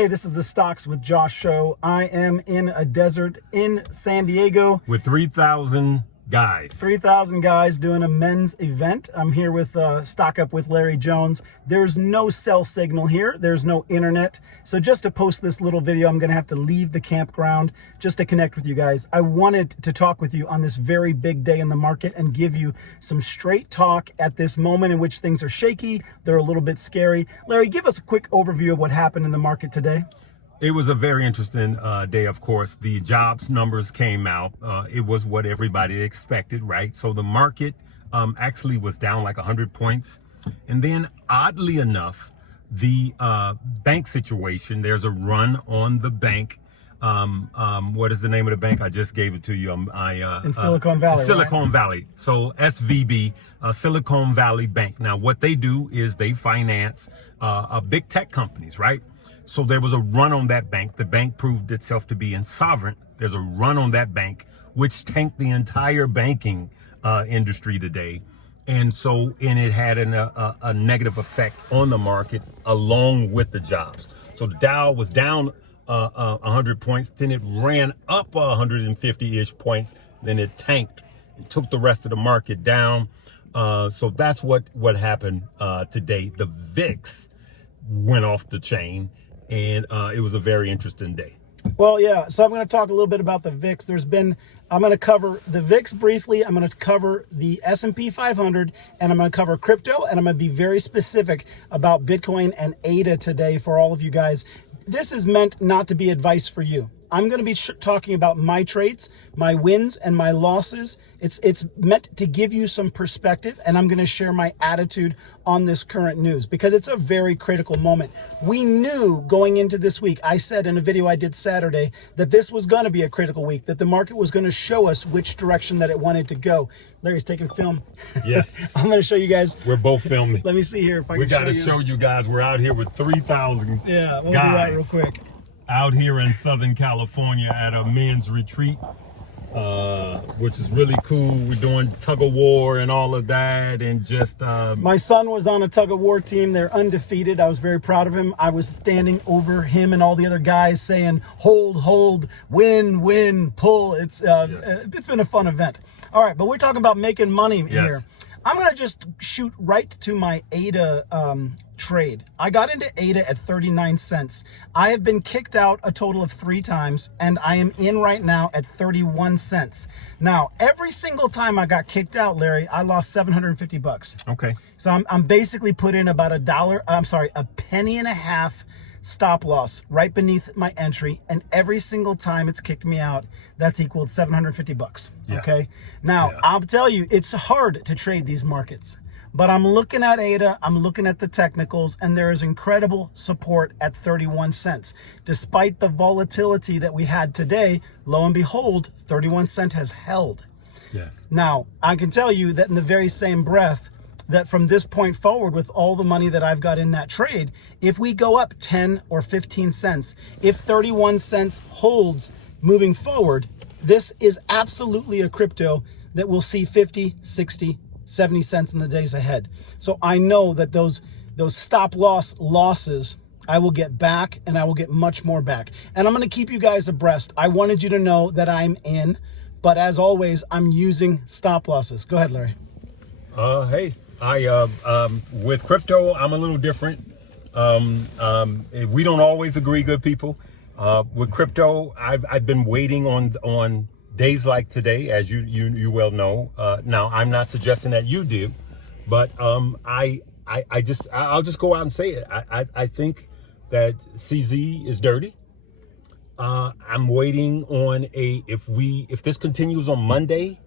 Hey, this is the Stocks with Josh show. I am in a desert in San Diego. With 3,000 guys. 3,000 guys doing a men's event. I'm here with Stock Up with Larry Jones. There's no cell signal here. There's no internet. So just to post this little video, I'm going to have to leave the campground just to connect with you guys. I wanted to talk with you on this very big day in the market and give you some straight talk at this moment in which things are shaky. They're a little bit scary. Larry, give us a quick overview of what happened in the market today. It was a very interesting day, of course. The jobs numbers came out. It was what everybody expected, right? So the market actually was down like 100 points. And then oddly enough, the bank situation, there's a run on the bank. What is the name of the bank? I just gave it to you. In Silicon Valley, Silicon right? Valley. So SVB, Silicon Valley Bank. Now, what they do is they finance big tech companies, right? So there was a run on that bank. The bank proved itself to be insolvent. There's a run on that bank, which tanked the entire banking industry today. And it had a negative effect on the market along with the jobs. So the Dow was down 100 points, then it ran up 150-ish points, then it tanked and took the rest of the market down. So that's what happened today. The VIX went off the chain. And it was a very interesting day. Well, yeah. So I'm going to talk a little bit about the VIX. I'm going to cover the VIX briefly. I'm going to cover the S&P 500, and I'm going to cover crypto, and I'm going to be very specific about Bitcoin and ADA today for all of you guys. This is meant not to be advice for you. I'm going to be talking about my trades, my wins, and my losses. It's meant to give you some perspective, and I'm going to share my attitude on this current news because it's a very critical moment. We knew going into this week, I said in a video I did Saturday, that this was going to be a critical week, that the market was going to show us which direction that it wanted to go. Larry's taking film. Yes. I'm going to show you guys. We're both filming. Let me see here if I can show you. We got to show you guys. We're out here with 3,000 Yeah, we'll guys. do that real quick. Out here in Southern California at a men's retreat, which is really cool. We're doing tug of war and all of that, and just my son was on a tug of war team. They're undefeated. I was very proud of him. I was standing over him and all the other guys saying, hold, win, win, pull. It's been a fun event. All right, but we're talking about making money here. I'm going to just shoot right to my ADA trade. I got into ADA at 39 cents. I have been kicked out a total of 3 times, and I am in right now at 31 cents. Now, every single time I got kicked out, Larry, I lost 750 bucks. Okay. So I'm basically put in about a penny and a half stop loss right beneath my entry, and every single time it's kicked me out, that's equaled 750 bucks. Yeah. Okay. Now, I'll tell you, it's hard to trade these markets, but I'm looking at ADA, I'm looking at the technicals, and there is incredible support at 31 cents. Despite the volatility that we had today, lo and behold, 31 cents has held. Yes. Now, I can tell you that in the very same breath, that from this point forward, with all the money that I've got in that trade, if we go up 10 or 15 cents, if 31 cents holds moving forward, this is absolutely a crypto that will see 50, 60, 70 cents in the days ahead. So I know that those stop loss losses, I will get back, and I will get much more back. And I'm going to keep you guys abreast. I wanted you to know that I'm in, but as always, I'm using stop losses. Go ahead, Larry. Hey. With crypto, I'm a little different. We don't always agree, good people. With crypto, I've been waiting on days like today, as you well know. Now, I'm not suggesting that you do, but I'll just go out and say it. I think that CZ is dirty. I'm waiting on if this continues on Monday,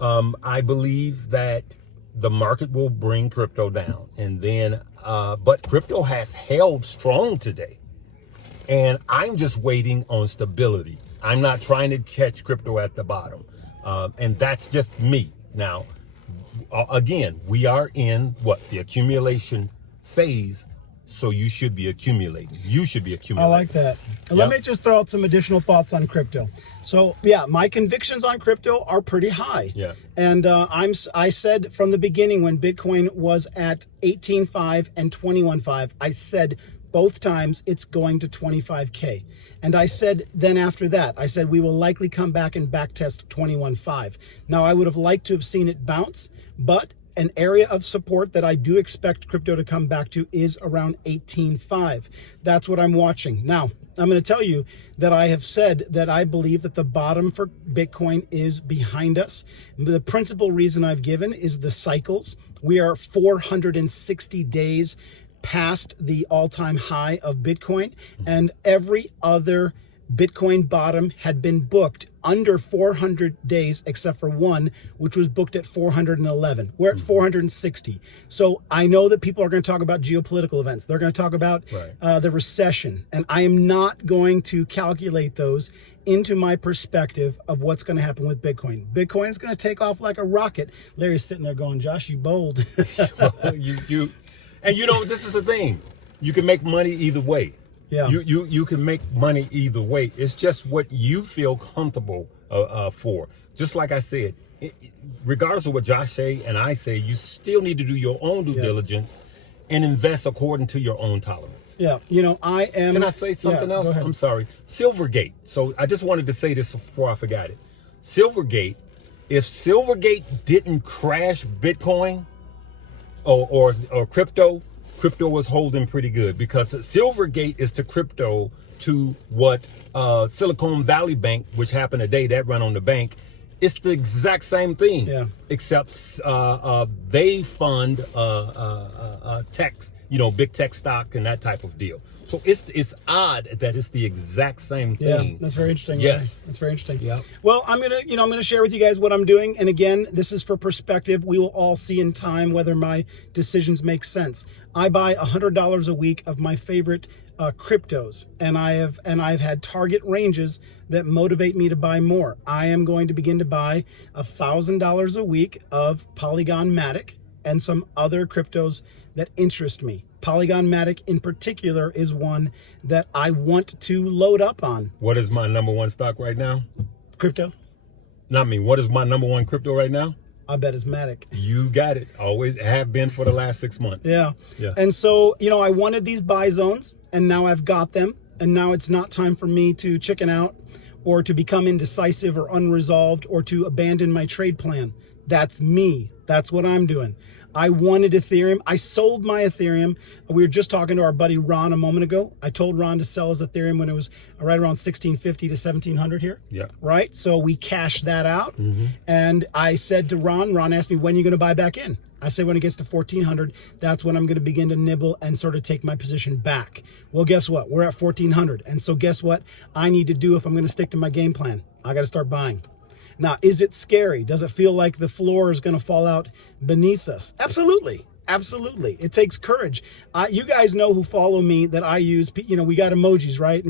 I believe that the market will bring crypto down, and then but crypto has held strong today, and I'm just waiting on stability. I'm not trying to catch crypto at the bottom, and that's just me. Now, again, we are in the accumulation phase, so you should be accumulating. You should be accumulating. I like that. Let me just throw out some additional thoughts on crypto. So yeah, my convictions on crypto are pretty high. Yeah. And I said from the beginning when Bitcoin was at 18.5 and 21.5, I said both times it's going to 25K. And I said then after that, I said we will likely come back and back test 21.5. Now I would have liked to have seen it bounce, but an area of support that I do expect crypto to come back to is around 18.5. That's what I'm watching. Now, I'm going to tell you that I have said that I believe that the bottom for Bitcoin is behind us. The principal reason I've given is the cycles. We are 460 days past the all-time high of Bitcoin, and every other Bitcoin bottom had been booked under 400 days except for one, which was booked at 411. We're at 460. So I know that people are going to talk about geopolitical events. They're going to talk about the recession, and I am not going to calculate those into my perspective of what's going to happen with Bitcoin. Bitcoin is going to take off like a rocket. Larry's sitting there going, "Josh, you bold." And this is the thing. You can make money either way. Yeah. You can make money either way. It's just what you feel comfortable for. Just like I said, regardless of what Josh say and I say, you still need to do your own due diligence and invest according to your own tolerance. Yeah. I am. Can I say something else? Go ahead. I'm sorry. Silvergate. So I just wanted to say this before I forgot it. Silvergate. If Silvergate didn't crash Bitcoin or crypto was holding pretty good, because Silvergate is to crypto to what Silicon Valley Bank, which happened today, that run on the bank, it's the exact same thing. Yeah. Except they fund tech, big tech stock and that type of deal. So it's odd that it's the exact same thing. Yeah, that's very interesting. Yes, that's very interesting. Yeah. Well, I'm gonna share with you guys what I'm doing, and again, this is for perspective. We will all see in time whether my decisions make sense. I buy $100 a week of my favorite cryptos, and I've had target ranges that motivate me to buy more. I am going to begin to buy $1,000 a week of Polygon Matic and some other cryptos that interest me. Polygon Matic in particular is one that I want to load up on. What is my number one stock right now? Crypto? Not me. What is my number one crypto right now? I bet it's Matic. You got it. Always have been for the last 6 months. Yeah. Yeah. And so, I wanted these buy zones, and now I've got them. And now it's not time for me to chicken out or to become indecisive or unresolved or to abandon my trade plan. That's me. That's what I'm doing. I wanted Ethereum. I sold my Ethereum. We were just talking to our buddy Ron a moment ago. I told Ron to sell his Ethereum when it was right around 1650 to 1700 here. Yeah. Right? So we cashed that out. And I said to Ron asked me, when are you going to buy back in? I said, when it gets to 1400, that's when I'm going to begin to nibble and sort of take my position back. Well, guess what? We're at 1400. And so guess what I need to do if I'm going to stick to my game plan? I got to start buying. Now, is it scary? Does it feel like the floor is going to fall out beneath us? Absolutely. Absolutely. It takes courage. You guys know who follow me that I use, we got emojis, right?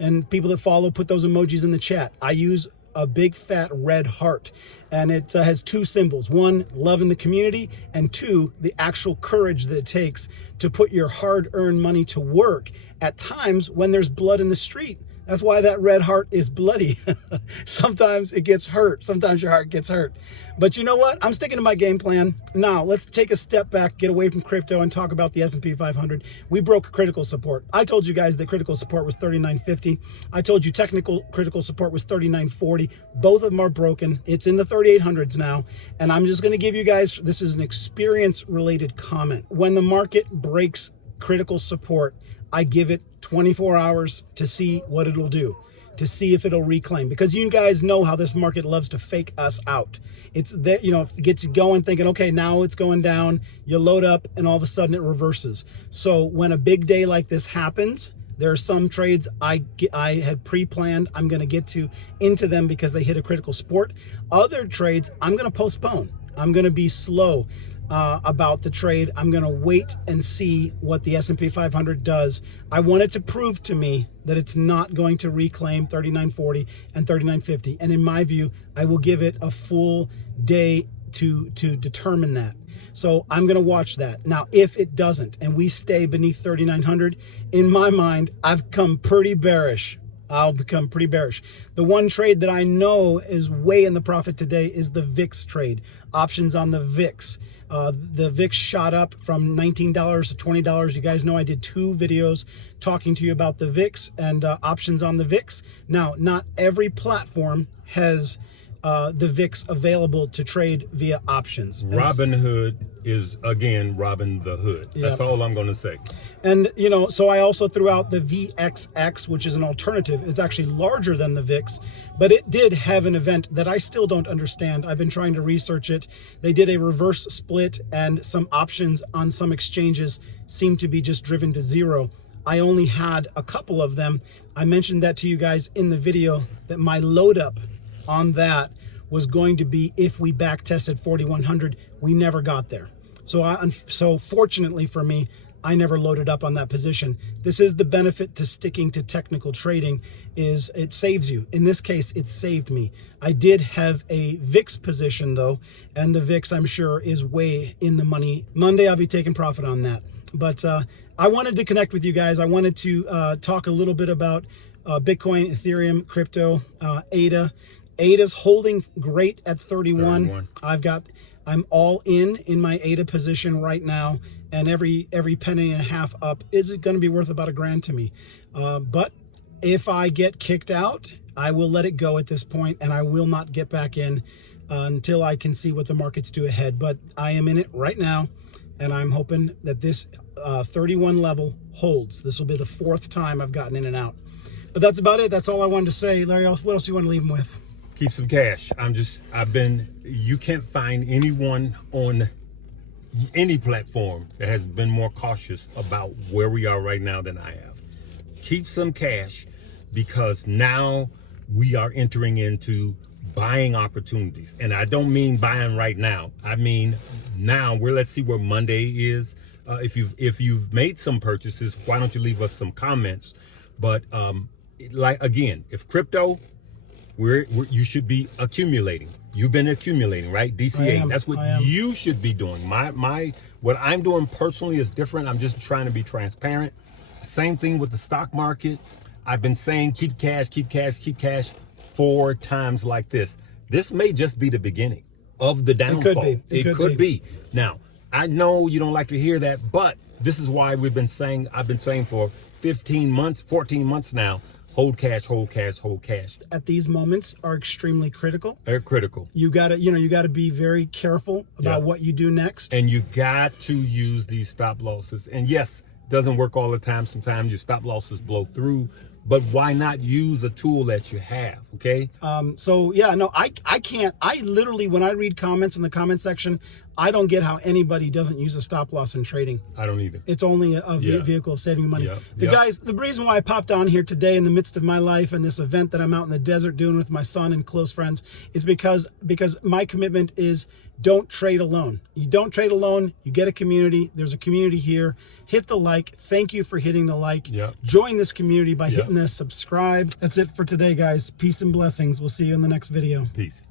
And people that follow put those emojis in the chat. I use a big fat red heart, and it has two symbols. One, love in the community, and two, the actual courage that it takes to put your hard-earned money to work at times when there's blood in the street. That's why that red heart is bloody. Sometimes it gets hurt. Sometimes your heart gets hurt. But you know what? I'm sticking to my game plan. Now, let's take a step back, get away from crypto, and talk about the S&P 500. We broke critical support. I told you guys that critical support was 39.50. I told you technical critical support was 39.40. Both of them are broken. It's in the 3800s now. And I'm just going to give you guys, this is an experience-related comment. When the market breaks critical support, I give it 24 hours to see what it'll do, to see if it'll reclaim, because you guys know how this market loves to fake us out. It's that, it gets you going thinking, okay, now it's going down, you load up, and all of a sudden it reverses. So when a big day like this happens, there are some trades I had pre-planned. I'm going to get into them because they hit a critical support. Other trades I'm going to postpone. I'm going to be slow about the trade. I'm going to wait and see what the S&P 500 does. I want it to prove to me that it's not going to reclaim 39.40 and 39.50. And in my view, I will give it a full day to determine that. So I'm going to watch that. Now, if it doesn't and we stay beneath 3900, in my mind, I've come pretty bearish. I'll become pretty bearish. The one trade that I know is way in the profit today is the VIX trade. Options on the VIX. The VIX shot up from $19 to $20. You guys know I did 2 videos talking to you about the VIX and options on the VIX. Now, not every platform has the VIX available to trade via options. Robinhood is, again, Robin the Hood. That's all I'm going to say. And, you know, so I also threw out the VXX, which is an alternative. It's actually larger than the VIX, but it did have an event that I still don't understand. I've been trying to research it. They did a reverse split, and some options on some exchanges seem to be just driven to zero. I only had a couple of them. I mentioned that to you guys in the video, that my load up on that was going to be if we back tested 4,100. We never got there. So fortunately for me, I never loaded up on that position. This is the benefit to sticking to technical trading, is it saves you. In this case, it saved me. I did have a VIX position though, and the VIX I'm sure is way in the money. Monday, I'll be taking profit on that. But I wanted to connect with you guys. I wanted to talk a little bit about Bitcoin, Ethereum, crypto, ADA. ADA's holding great at 31. I'm all in my ADA position right now, and every penny and a half up is going to be worth about $1,000 to me. But if I get kicked out, I will let it go at this point, and I will not get back in until I can see what the markets do ahead. But I am in it right now, and I'm hoping that this 31 level holds. This will be the 4th time I've gotten in and out. But that's about it. That's all I wanted to say. Larry, what else do you want to leave them with? Keep some cash. You can't find anyone on any platform that has been more cautious about where we are right now than I have. Keep some cash, because now we are entering into buying opportunities. And I don't mean buying right now. I mean now. Let's see where Monday is. If you've made some purchases, why don't you leave us some comments? But again, if crypto, you should be accumulating. You've been accumulating, right? DCA. That's what you should be doing. What I'm doing personally is different. I'm just trying to be transparent. Same thing with the stock market. I've been saying keep cash, keep cash, keep cash 4 times like this. This may just be the beginning of the downfall. It could be. Now, I know you don't like to hear that, but this is why I've been saying for 15 months, 14 months now, hold cash, hold cash, hold cash. At these moments are extremely critical. They're critical. You gotta be very careful about what you do next. And you got to use these stop losses. And yes, it doesn't work all the time. Sometimes your stop losses blow through, but why not use a tool that you have? Okay. I literally, when I read comments in the comment section, I don't get how anybody doesn't use a stop loss in trading. I don't either. It's only a vehicle of saving money. Guys, the reason why I popped on here today in the midst of my life and this event that I'm out in the desert doing with my son and close friends is because my commitment is don't trade alone. You don't trade alone. You get a community. There's a community here. Hit the like. Thank you for hitting the like. Join this community by hitting the subscribe. That's it for today, guys. Peace and blessings. We'll see you in the next video. Peace.